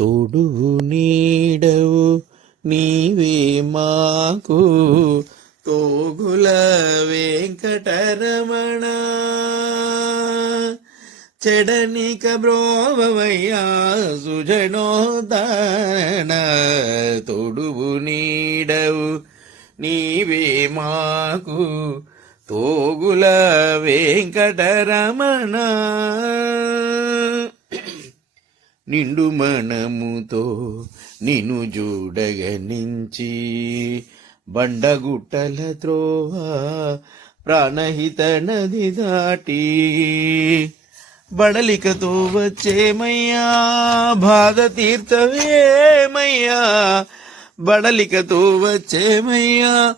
తోడు నీడవు నీవే మాకు. తోగుల వెంకటరమణ చెడనిక బ్రోవయ్యా సుజనోదాన తొడువు నీడవు నీవే మాకు. తోగుల వెంకటరమణ నిండు మనముతో నిన్ను చూడగనించి బండగుట్టల త్రోవ ప్రాణహిత నది దాటి. బడలికతో వచ్చేమయ్యా? బాధ తీర్థవేమయ్యా బడలికతో వచ్చేమయ్యా?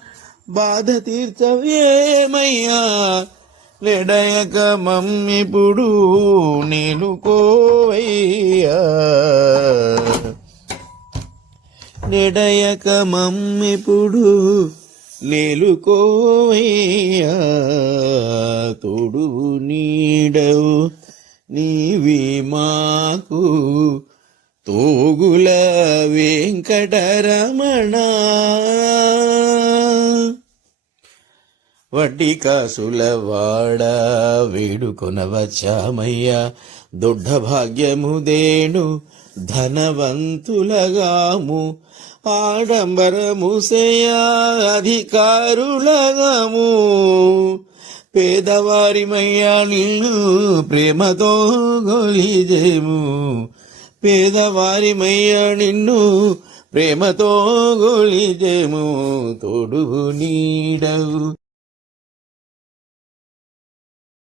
బాధ తీర్థవేమయ్యా లెడయక మమ్మిప్పుడు నిలుకోవయ్యా. లెడయక నెడయక మమ్మిప్పుడు నేలుకోవయ్యా. తోడువు నీడవు నీవి మాకు. తోగుల వెంకటరమణ. వడ్డీ కాసుల వాడ వేడుకొన వచ్చామయ్యా. దొడ్డ భాగ్యముదేణు ధనవంతులగాము. ఆడంబరము సేయా అధికారులగాము. పేదవారిమయ్యా నిన్ను ప్రేమతో గొలిజేము పేదవారిమయ్యా నిన్ను ప్రేమతో గొలిజేము తోడు నీడవు.